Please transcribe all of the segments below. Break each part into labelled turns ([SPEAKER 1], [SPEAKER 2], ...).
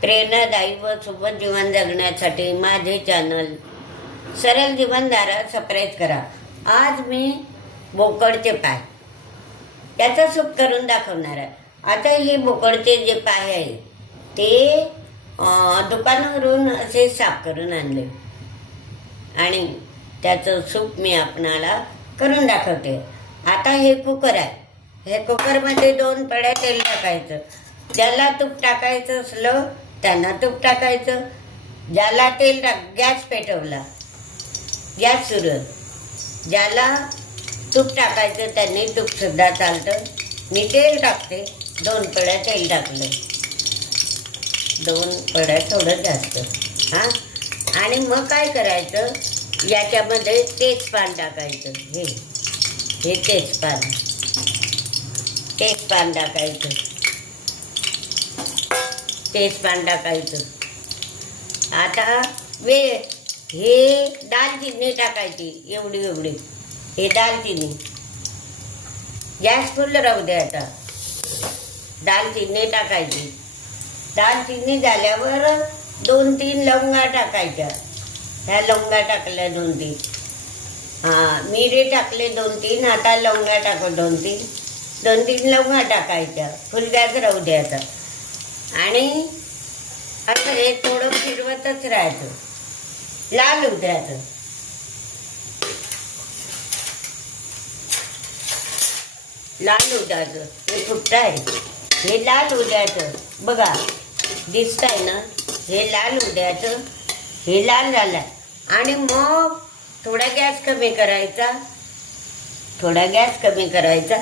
[SPEAKER 1] प्रेरणादायी व सोबत जीवन जगण्यासाठी माझे चॅनल सरळ जीवनधारा सबस्क्राईब करा. आज मी बोकडचे पाय. त्याचं सूप करून दाखवणार आहे. आता हे बोकडचे जे पाय आहे ते दुकानावरून असे साफ करून आणले. आणि त्याचं सूप मी आपणाला करून दाखवते. आता हे कुकर आहे. हे कुकरमध्ये दोन पड्या तेल टाकायचं. ज्याला तूप टाकायचं असलं त्यांना तूप टाकायचं. ज्याला तेल टाक गॅस पेटवला. गॅस सुरू ज्याला तूप टाकायचं त्यांनी तूपसुद्धा चालतं. मी तेल टाकते. दोन पड्या तेल टाकलं. दोन पड्या थोडं जास्त. हां? आणि मग काय करायचं? याच्यामध्ये तेजपान टाकायचं. हे. हे तेजपान. तेजपान टाकायचं. तेजपान टाकायचं आता वे हे दालचिनी टाकायची एवढी एवढी. हे दालचिनी गॅस फुल राहू दे आता. दालचिनी टाकायची. दालचिनी झाल्यावर दोन तीन लवंगा टाकायच्या. ह्या लवंगा टाकल्या दोन तीन. हां मिरे टाकले दोन तीन. आता लवंगा टाकू दोन तीन. दोन तीन लवंगा टाकायच्या. फुल गॅस राहू दे आता. आणि असं हे थोडं फिरवतच राहायचं. लाल होऊ द्यायचं लाल होऊ द्यायचं हे फुटत आहे. हे लाल होऊ द्यायचं बघा दिसत आहे ना? हे लाल होऊ द्यायचं हे लाल झालं आणि मग थोडा गॅस कमी करायचा. थोडा गॅस कमी करायचा.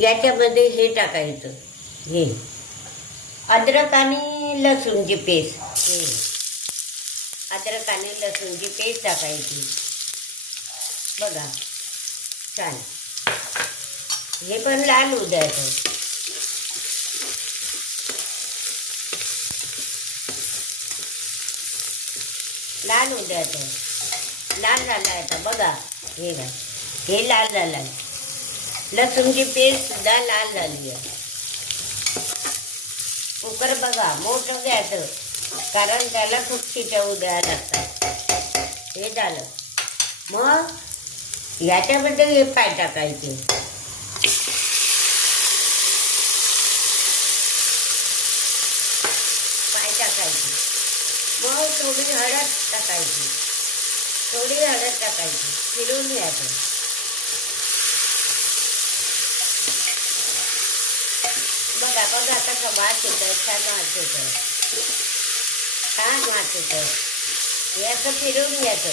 [SPEAKER 1] याच्यामध्ये हे टाकायचं. हे. अद्रक आणि लसूणची पेस्ट. हे अद्रक आणि लसूणची पेस्ट टाकायची. बघा. छान. हे पण लाल उद्याचं लाल उद्याचं लाल झाला आहे आता. बघा. हे बघा. हे लाल झालं. आहे लसूणची पेस्ट सुद्धा लाल झाली आहे. कुकर बघा मोठं घ्यायचं. कारण त्याला खूप उद्या द्यायला लागतात. हे झालं. मग याच्यामध्ये हे पाय टाकायचे? पाय टाकायचे? मग थोडी हळद टाकायची. थोडी हळद टाकायची. फिरून घ्यायचं. बघा आता कसं वास छान वास छान वास येतं हे असं फिरवून घ्यायचं.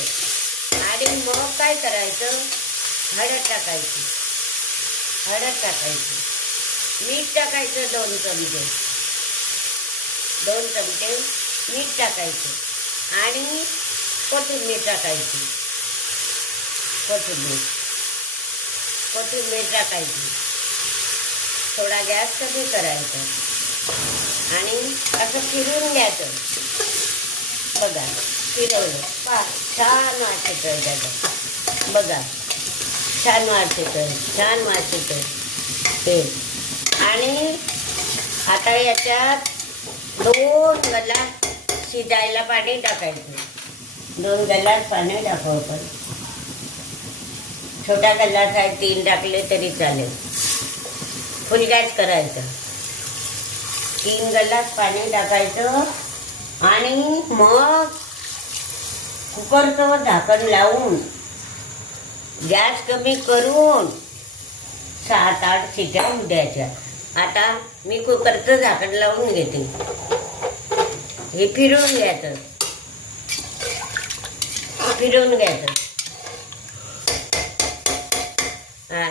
[SPEAKER 1] आणि मग काय करायचं? हळद टाकायची. हळद टाकायची. मीठ टाकायचं दोन चमचे. दोन चमचे मीठ टाकायचं. आणि कोथिंबीर टाकायची. कोथिंबीर. कोथिंबीर टाकायची. थोडा गॅस कमी करायचा. आणि असं फिरून घ्यायचं. बघा फिरवलं. पा छान वास येतोय बघा छान वास छान वास येतोय ते. आणि आता याच्यात दोन गलास शिजायला पाणी टाकायचं. दोन गलास पाणी टाकू आपण छोटा गल्ला आहे तीन टाकले तरी चालेल. फुल गॅस करायचं. तीन गल्लास पाणी टाकायचं आणि मग कुकरचं झाकण लावून गॅस कमी करून सात आठ शिट्या होऊ द्यायच्या आता मी कुकरचं झाकण लावून घेते. हे फिरवून घ्यायचं. फिरवून घ्यायचं.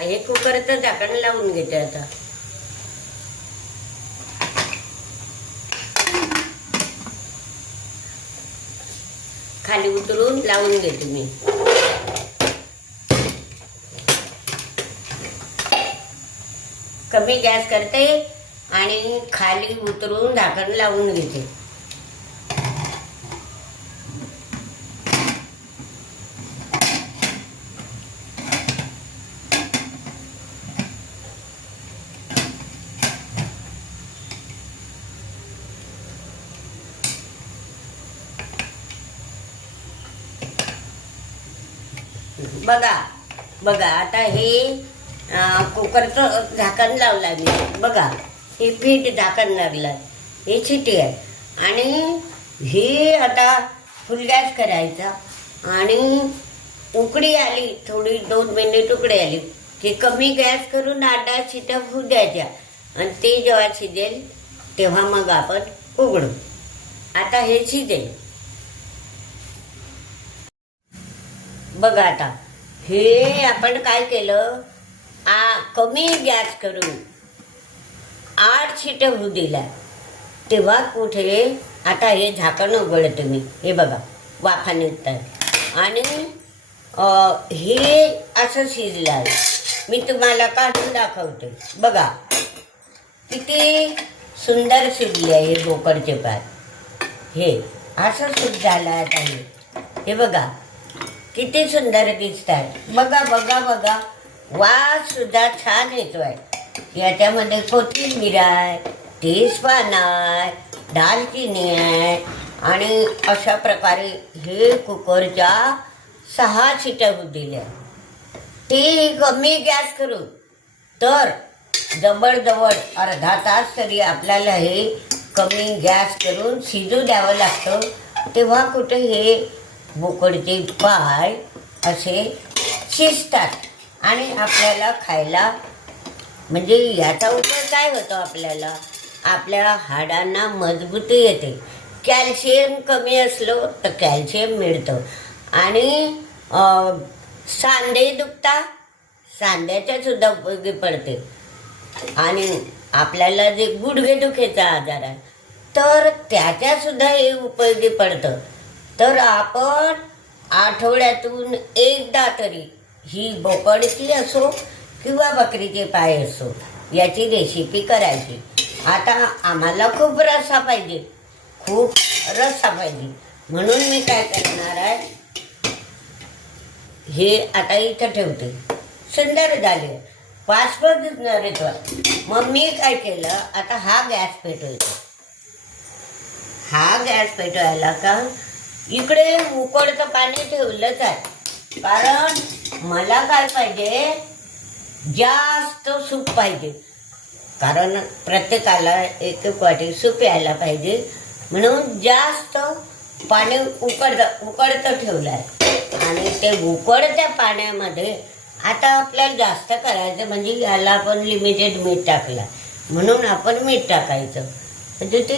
[SPEAKER 1] हे कुकरचं झाकण लावून घेते आता. खाली उतरून लावून घेते मी. कमी गॅस करते आणि खाली उतरून झाकण लावून घेते. बघा बघा आता हे कुकरचं झाकण लावला मी. बघा हे पीठ झाकण लागलं हे शिटी आहे. आणि हे आता फुल गॅस करायचा. आणि उकडी आली थोडी दोन मिनिट उकडी आली. की कमी गॅस करून आठ दहा शिट्या होऊ द्यायच्या. आणि ते जेव्हा शिजेल तेव्हा मग आपण उघडू. आता हे शिजेल. बघा आता. हे आपण काय केलं? आ कमी गॅस करून आठ शिट्या होऊ दिल्या. तेव्हा कुठे आता हे झाकण उघडलं तुम्ही हे बघा वाफा निघतात आणि हे असं शिजलं आहे मी तुम्हाला काढून दाखवते. बघा किती सुंदर शिजले आहे हे बोकडचे पाय हे असं सुद्धा झालं आहे आता हे बघा किती सुंदर दिसत आहे बघा बघा बघा. वास सुद्धा छान येतोय. याच्यामध्ये कोथिंबीर आहे तेजपान आहे दालचिनी आहे आणि अशा प्रकारे हे कुकरच्या सहा शिट्या होऊ दिल्या. ती कमी गॅस करून तर जवळजवळ अर्धा तास तरी आपल्याला हे कमी गॅस करून शिजू द्यावं लागतं. तेव्हा कुठे हे बोकडचे पाय असे शिजतात. आणि आपल्याला खायला म्हणजे याचा उपयोग काय होतो आपल्याला? आपल्या हाडांना मजबूती येते. कॅल्शियम कमी असलं तर कॅल्शियम मिळतं. आणि सांदे सांधे दुखता सांध्याच्या सुद्धा उपयोगी पडते. आणि आपल्याला जे गुडघे दुखेचा आजार आहे तर त्याच्या सुद्धा हे उपयोगी पडतं. तर आपण आठवड्यातून एकदा तरी ही बोकडची असो किंवा बकरीचे पाय असो याची रेसिपी करायची. आता आम्हाला खूप रस्सा पाहिजे. खूप रस्सा पाहिजे. म्हणून मी काय करणार आहे हे आता इथं ठेवते. सुंदर झाले. पासपोर्ट दिसणार आहे मग मी काय केलं आता हा गॅस पेटवायचा हा गॅस पेटवायला का? इकडे उकडचं पाणी ठेवलंच आहे. कारण मला काय पाहिजे? जास्त सूप पाहिजे. कारण प्रत्येकाला एक एक वाटी सूप यायला पाहिजे. म्हणून जास्त पाणी उकड उकडतं ठेवलं आहे आणि ते उकडत्या पाण्यामध्ये आता आपल्याला जास्त करायचं म्हणजे याला आपण लिमिटेड मीठ टाकलं. म्हणून आपण मीठ टाकायचं. म्हणजे ते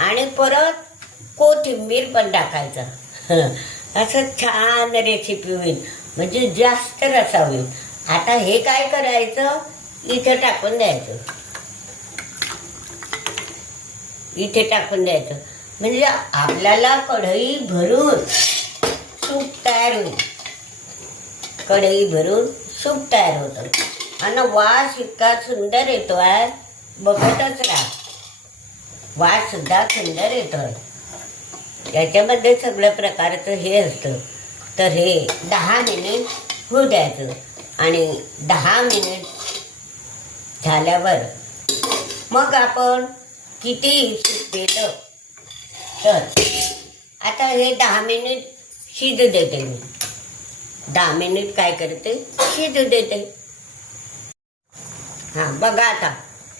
[SPEAKER 1] आणि परत कोथिंबीर पण टाकायचं. असं छान रेसिपी होईल. म्हणजे जास्त रसा होईल आता हे काय करायचं? इथे टाकून द्यायचं. इथे टाकून द्यायचं. म्हणजे आपल्याला कढई भरून सूप तयार होईल. कढई भरून सूप तयार होतं. आणि वास इतका सुंदर येतो आहे बघतच राहा. वास सुद्धा सुंदर येतोय. याच्यामध्ये सगळ्या प्रकारचं हे असतं. तर हे दहा मिनिट होऊ द्यायचं. आणि दहा मिनिट झाल्यावर मग आपण किती शिजलेलं तर आता हे दहा मिनिट शिजू देते मी. दहा मिनिट काय करते? शिजू देते. हां बघा आता.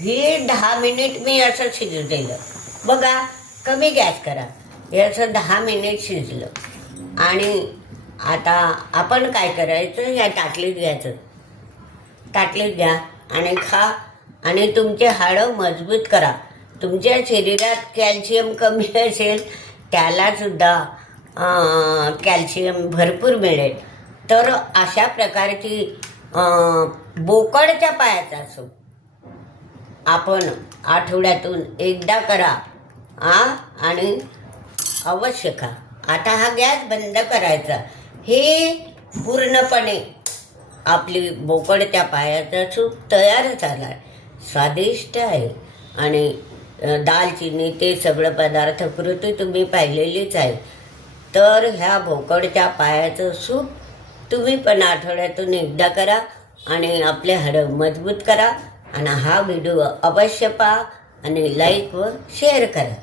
[SPEAKER 1] हे दहा मिनिट मी असं शिजू दिलं. बघा कमी गॅस करा. हे असं दहा मिनिट शिजलं. आणि आता आपण काय करायचं? या ताटलीत घ्यायचं. ताटलीत घ्या आणि खा आणि तुमचे हाडं मजबूत करा. तुमच्या शरीरात कॅल्शियम कमी असेल त्यालासुद्धा कॅल्शियम भरपूर मिळेल. तर अशा प्रकारची बोकडच्या पायाचा असो आपण आठवड्यातून एकदा करा. आ आणि अवश्य खा आता हा गॅस बंद करायचा. हे पूर्णपणे आपली बोकडच्या पायाचा सूप तयार झाला आहे स्वादिष्ट आहे. आणि दालचिनी ते सगळं पदार्थ कृती तुम्ही पाहिलेलीच आहे. तर ह्या भोकडच्या पायाचं सूप तुम्ही पण आठवड्यातून एकदा करा आणि आपले हाडं मजबूत करा. आणि हा व्हिडिओ अवश्य पहा आणि लाईक व शेअर करा.